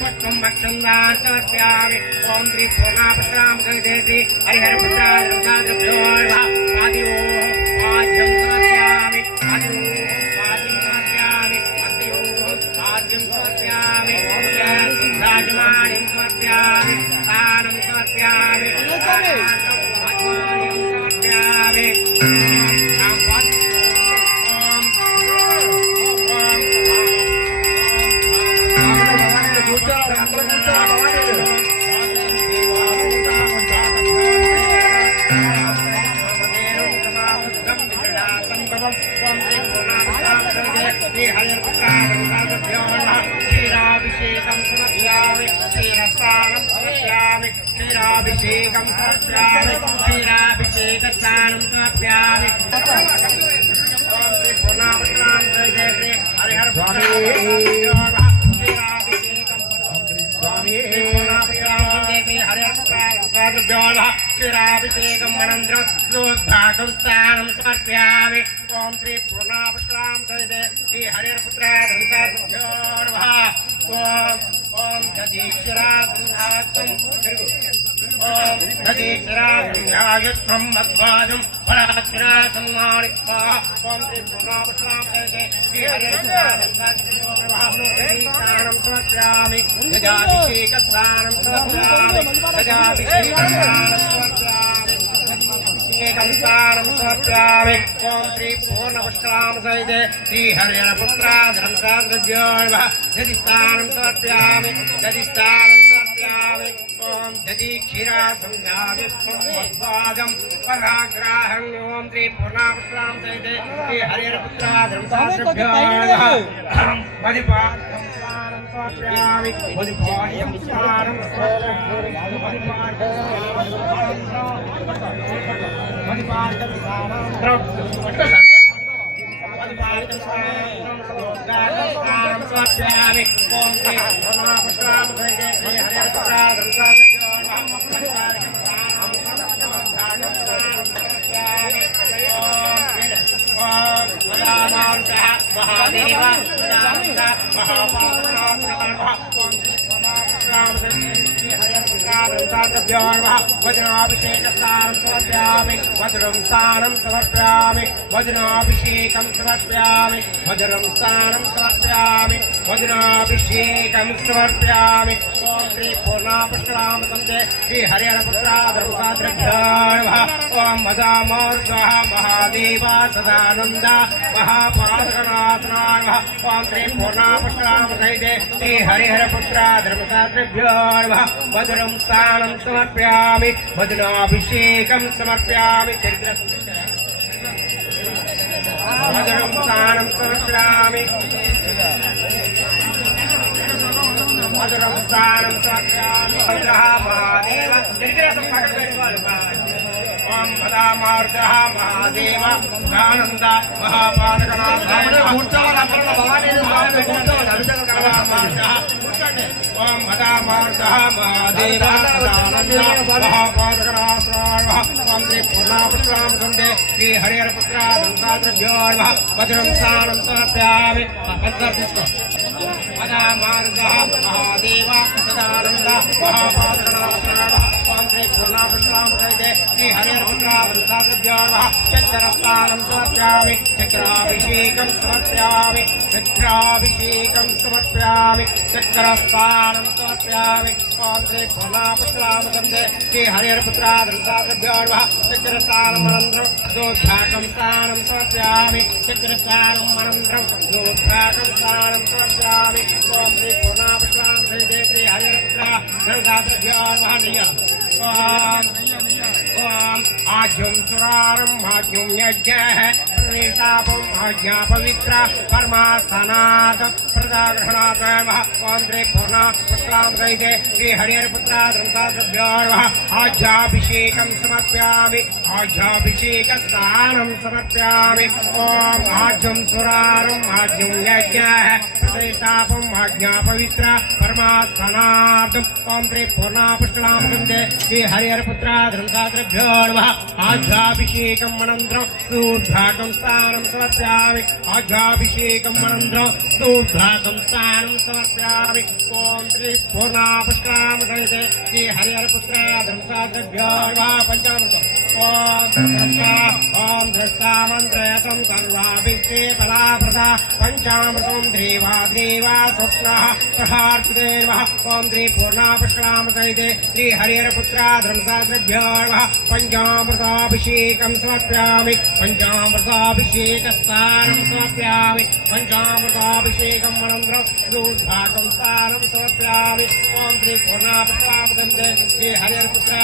चंदान समर्पयामि ओम श्री पूर्णापत्राम गविदेति हरिहर पुत्राय रुद्राद्रभ्यो नमः आदि ओम आज्यम समर्पयामि आदि ओम आज्यम समर्पयामि आदि ओम आज्यम समर्पयामि राजमाणिं समर्पयामि स्थानं समर्पयामि కూర్చోవాలి అందరూ కూర్చోవాలి క్షీరాభిషేకం సమర్ప్యామి క్షీరస్నానం సమర్ప్యామి క్షీరాభిషేకం సమర్ప్యామి క్షీరాభిషేకం అనంతరం భాగం స్థానం సమర్పయామి ఓం శ్రీ పూర్ణాపశ్రాం సహితే శ్రీ హరిపుత్ర ఓం ఓం ீச்சராயுத்மம் பகவாதும் பராக்கிராசம்மாணி கஜாபிஷேகஸ்தானம் ఏకంసారం సమర్పయామి ఓం శ్రీ పూర్ణపుష్కరామ సహితే శ్రీ హరిహర పుత్రాధరం సాధుభ్యో నదిస్థానం సమర్పయామి నదిస్థానం ॐ दधिक्षीरासन्धाविष्मद्वादं पराग्राहं ॐ त्रिपुर्णापुत्रां सहिते श्रीहरिर्पुत्रादं सहस्रभ्याः मणिपात्रं มหานิวังมหานิวังมหาวัง वज्रभ्यो नमः वज्राभिषेकस्नानं समर्पयामि। समर्पया स्नानं समर्पयामि। वज्राभिषेकं समर्पयामि। वज्रं स्नानं समर्पयामि। वज्राभिषेकं समर्पयामि। ॐ सन्ते श्रीहरिहरपुत्रा धर्मपात्रभ्यो नमः ॐ मदामोर्वः महादेवा सदानन्द महापादकनाथना नमः ॐ श्री पूर्णापुष्णाम सहिते श्रीहरिहरपुत्रा धर्मशास्त्रेभ्यो नमः वज्रं స్నానం సమర్పయామి మధునాభిషేకం సమర్పయామి మధురం స్నానం సమర్పయామి. మహాదేవ చరిత్ర పక్కన మహాదేవ కూర్చోవాలి కూర్చోండి. కలవాలి ఓం పదామార్గ మహాదేవ ఆనంద మహాపాదకనాథాయ ఓం శ్రీ పూర్ణాపుత్రాం సందే मंत्रे पूर्णापुष्णामुदे श्रीहरिर्पुत्रा वृद्धाभ्यो नः चक्रप्लानं समर्पयामि, चक्राभिषेकं समर्पयामि चक्राभिषेकं समर्पयामि चक्रप्लानं समर्पयामि। मन्त्रे पूर्णापुष्णामुदे श्रीहरिर्पुत्रा वृद्धाभ्यो नः चक्रस्थानमनन्तरं दोद्धाकं स्थानं समर्पयामि चक्रस्थानम् अनन्तरं दोद्धाकं स्थानं समर्पयामि। ॐ श्री पूर्णापुष्णां श्रीदेत्री हरिर्पुत्रा वृद्धाभ्यो नः ఆజ్యం సురారంభాజ్యం యజ్ఞాజ్ఞా పవిత్ర పరమాస్థానాత్ ప్రదాగ్రహణాత్ ఓం శ్రీ పూర్ణ పుత్రాంగైతే శ్రీ హరిహరపుత్ర దంతాభ్యోర్వ ఆజ్యాభిషేకం సమర్ప్యామి ఆజ్యాభిషేక స్నానం సమర్ప్యామి ఓం ఆజ్యం సురారంభాజ్యం యజ్ఞ श्रेष्ठापम आज्ञा पवित्र परमास्थानार्थम ओम श्री पूर्णा पुष्कलां वंदे श्री हरिहर पुत्रा धर्मशास्त्रभ्यो नमः। आज्ञाभिषेकं अनन्तरं दूर्धाकं स्थानं समर्पयामि। आज्ञाभिषेकं अनन्तरं दूर्धाकं स्थानं समर्पयामि। ओम श्री पूर्णा पुष्कलां सहिते श्री हरिहर पुत्रा धर्मशास्त्रभ्यो नमः। पञ्चामृतम्। ॐ द्रष्टा ॐ द्रष्टा मन्त्रयसं पञ्चामृतं देवा देवा स्वप्नः सहार्थिदेवः ॐ श्री पूर्णा पुष्कलां सहिते श्री हरिहरपुत्रा धर्मशास्त्रभ्यो नमः पञ्चामृताभिषेकं समर्पयामि पञ्चामृताभिषेकस्थानं समर्पयामि पञ्चामृताभिषेकम् अनन्तरं दूर्धाकं स्थानं समर्पयामि ॐ श्री पूर्णा पुष्कलां सहिते श्री हरिहरपुत्रा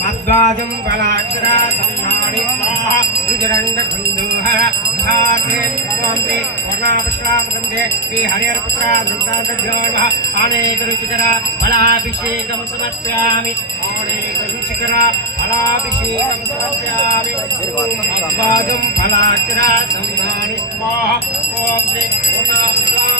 మద్వాజం బలాక్షర సమ్మాణితాః రుజరండ కుందోహర ధాతే స్వామి వర్ణాపశ్రామతం దే శ్రీ హరియర్ పుత్ర వృందాభ్యో నమః అనేక రుచికర ఫలాభిషేకం సమర్పయామి. అనేక రుచికర ఫలాభిషేకం సమర్పయామి. మద్వాజం బలాక్షర సమ్మాణితాః ఓం శ్రీ వర్ణాపశ్రామ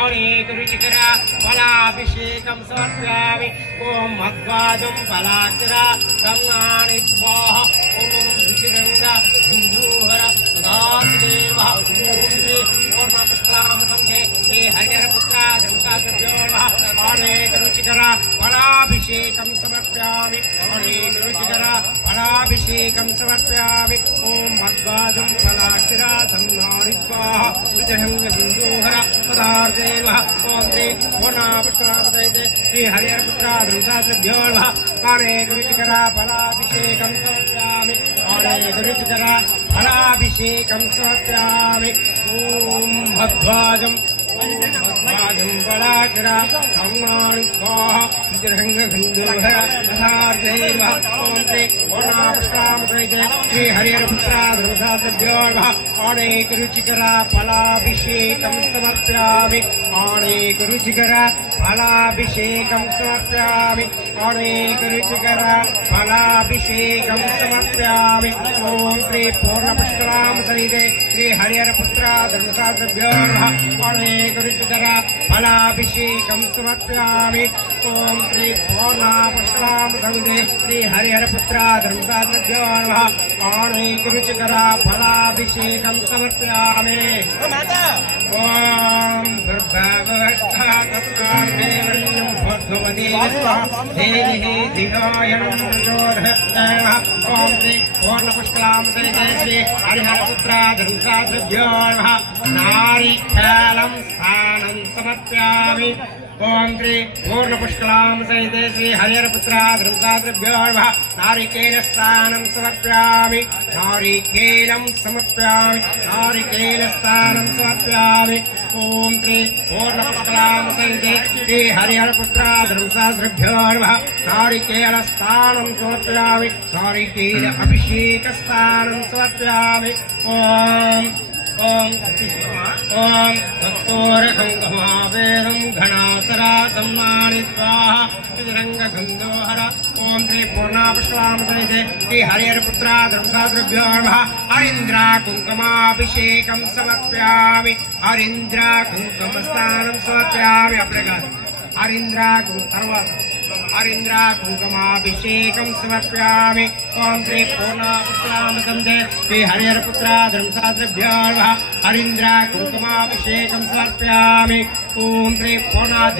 అనేకరుచికర ఫలాభిషేకం సమర్పయామి ఓం మధ్వాజం ఫలాచర కమ్మాణి స్వాహ ఓం రుచిరంగ సింధూహర स्वाह ॐ रुचिरङ्ग सिन्धूहर दासदेवः पूर्णपुष्पामसंखे श्री हरिहरपुत्रा धृताभ्यो नमः अनेक रुचिकरा फलाभिषेकं समर्पयामि अनेक रुचिकरा फलाभिषेकं समर्पयामि ॐ मध्वाजं फलाक्षरा संहानि स्वाहा रुचिरङ्ग सिन्धूहर पदार्थेवः ॐ श्री पूर्णापुष्पामसहिते श्री हरिहरपुत्रा धृताभ्यो नमः अनेक रुचिकरा फलाभिषेकं समर्पयामि గురుచితర అనాభిషేకం స్తోత్రామి ఓం భద్వాజం భద్వాజం బలాచర కర్మాణి హిందూ श्री नमः अनेक रुचिकरा फलाभिषेकं समर्पयामि अनेक रुचिकरा फलाभिषेकं समर्पयामि अनेक रुचिकरा फलाभिषेकं समर्पयामि ॐ श्री पूर्णपुष्करां सहिते श्री हरिहरपुत्रा धर्मशास्त्रभ्यो नमः अनेक रुचिकरा फलाभिषेकं समर्पयामि ॐ श्री पूर्णापुष्करां सहिते श्री हरिहरपुत्रा धर्मशास्त्रभ्यो नमः अनेक रुचिकरा फलाभिषेकं समर्पयामि ॐ दुर्भागवत्ताकस्तार्देवन्यं भगवती देवी धियायनं प्रचोदयः ॐ श्री पूर्णपुष्कलां सहिते श्री हरिहरपुत्रा नमः नारिकेलं स्थानं समर्पयामि। ॐ श्री पूर्णपुष्कलां सहिते श्री हरिहरपुत्रा धर्मशास्त्रभ्यो नमः नारिकेलस्थानं समर्पयामि। नारिकेलं समर्पयामि। नारिकेलस्थानं समर्पयामि। ॐ श्री पूर्णपुष्कलां सहिते श्री हरिहरपुत्रा धर्मशास्त्रभ्यो नमः नारिकेलस्थानं समर्पयामि। नारिकेल अभिषेकस्थानं समर्पयामि। ॐ ॐ ॐ भक्तोरसङ्गमावेदं घणासरा सम्माणि स्वाहा श्रीरङ्गगन्धोहर ॐ श्रीपूर्णापुष्पामृतये श्रीहरेर्पुत्रा दुर्गादृभ्यो नमः हरीन्द्रा कुङ्कुमाभिषेकं समर्पयामि हरीन्द्रा कुङ्कुमस्नानं समर्पयामि अप्रकाश हरीन्द्रा कुङ् सर्व हरीन्द्रा कुङ्कुमाभिषेकं समर्पयामि। ॐ श्री पूर्णापुत्रामसन्धे श्री हरिहरपुत्रा धर्मशास्त्रभ्यो नमः हरीन्द्रा कुङ्कुमाभिषेकं समर्पयामि। ॐ श्री पूर्णा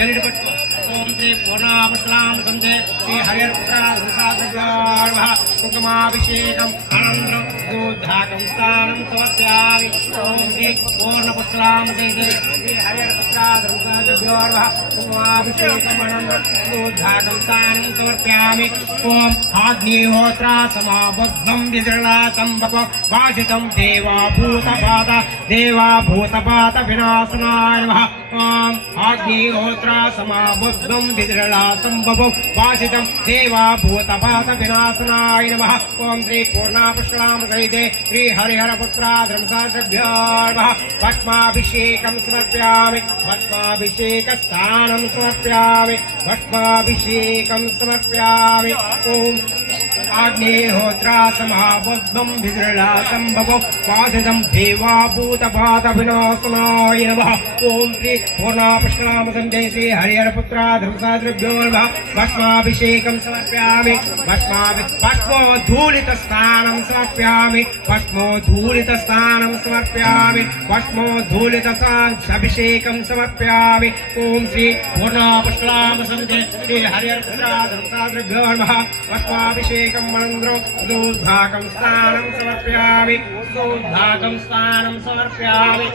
जलिपट् ॐ श्री पूर्णापुत्रामसन्धे श्री हरिहरपुत्रा धर्मशास्त्रभ्यो नमः कुङ्कुमाभिषेकम् अनन्तरं दूधाकं स्थानं समर्पयामि ॐ श्री पूर्णपुत्रामसन्धे श्री हरिहरपुत्रा धर्मशास्त्रभ्यो नमः कुङ्कुमाभिषेकम् अनन्तरं दूधाकं स्थानं समर्पयामि ॐ आग्नेहोत्रा समाबद्धं विदृणातं भव वासितं देवा भूतपात देवा भूतपात विनाशनाय नमः ॐ आग्नेहोत्रा समाबुद्धं विदृढा सम्भवो वासितं सेवा भूतपात विनाशनाय नमः। ॐ श्री पूर्णापुष्कलां सहिते श्री हरिहरपुत्रा धर्मसाद्रभ्यो नमः भस्माभिषेकं समर्पयामि। भस्माभिषेकस्नानं समर्पयामि। भस्माभिषेकं समर्पयामि। ॐ आग्नेहोत्रा समाबद्धं विदृढा सम्भवो वासितं देवाभूतपातविनाशनाय नमः। ॐ श्री पूर्णापुष्कलां सन्ते श्री हरिहरपुत्रा धर्मसाद्रभ्यो नमः। भस्माभिषेकं समर्पयामि। भस्माभि भस्मोद्धूलितस्नानं समर्पयामि। भस्मोद्धूलितस्नानं समर्पयामि। भस्मोद्धूलितसाभिषेकं समर्पयामि। ॐ श्री पूर्णापुष्कलां सन्ते श्री हरिहरपुत्रा धर्मसाद्रभ्यो नमः। भस्माभिषेकं శ్రీకం మంద్రో దూర్భాకం స్నానం సమర్పయామి దూర్భాకం స్నానం సమర్పయామి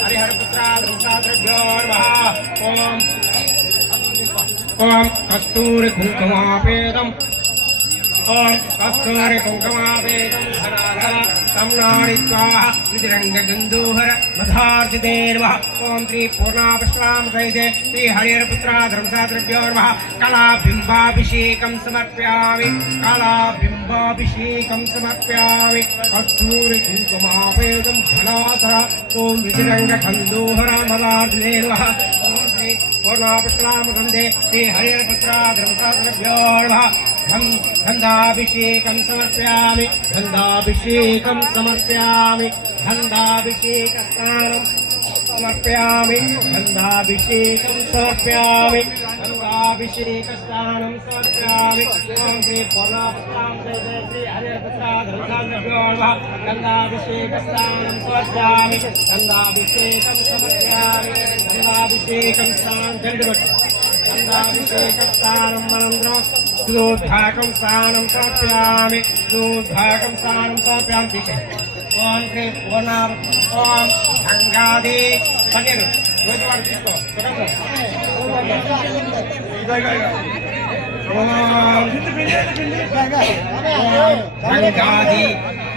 హరిహరపుత్రాభ్యో ఓం ఓం కస్తూరి కుంకుమాపేదం ॐ ॐ कस्तूरि कुङ्कुमापेदम् ॐ कस्तूरि कुङ्कुमापेदं धनाधा तं नाडित्वाः श्रीरङ्गगन्धूहर मधार्जिते नमः। ॐ श्री पूर्णापुष्पां सहिते श्री हरिहरपुत्रा धर्मसाद्रभ्यो नमः। कलाबिम्बाभिषेकं समर्पयामि कलाबिम्बाभिषेकं समर्पयामि कस्तूरि कुङ्कुमापेदं धनाधर ॐ विजिरङ्गगन्धूहर मदार्जिते గంధాభిషేకం సమర్పయామి. గంధాభిషేకం సమర్పయామి. గంధాభిషేక స్నానం సమర్పయామి. గంధాభిషేకం సమర్పయామి. గంధాభిషేక స్నానం సమర్పయామి. ఓం శ్రీ పొలాస్తాం శ్రీ హరిప్రసాద గంధాభిషేక స్నానం సమర్పయామి. గంధాభిషేకం సమర్పయామి. గంధాభిషేకం స్నానం జరిగిపోతుంది स्नानं जल्दिपट्टु गन्धाभिषेकं स्नानं मन्त्रं दूर्भागं स्नानं दूर्भागं स्नानं ओम श्री पनीर। रोज किसको?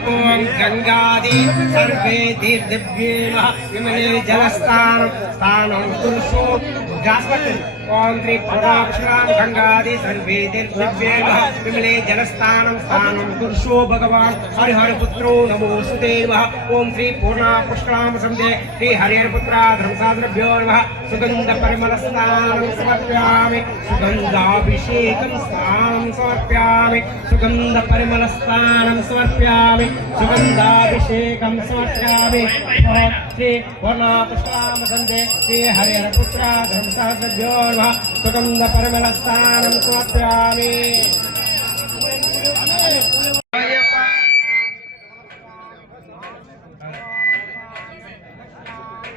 ओम गंगादि सर्वे तीर्थभ्येमः विमले जलस्थानं स्थानं कुरुषु जास्पत् ओम श्री पूर्णाक्षरां गंगादि सर्वे तीर्थभ्येमः विमले जलस्थानं स्थानं कुरुषो भगवान् हरिहरपुत्रो नमोऽस्तुते नमः। ओम श्री पूर्णापुष्करां सन्ते श्री हरिहरपुत्रा धर्मसाद्रभ्यो नमः सुगन्धपरिमलस्नानं समर्पयामि सुगन्धाभिषेकं स्नानं समर्पयामि सुगन्धपरिमलस्नानं समर्पयामि सुगन्धाभिषेकं समर्पयामि ओम श्री पूर्णापुष्करां सन्ते श्री सर्व सुगंध परमलस्थानं समर्पयामि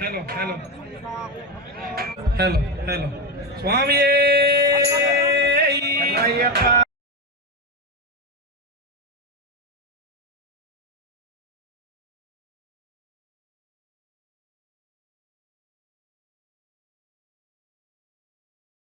हेलो हेलो हेलो हेलो स्वामी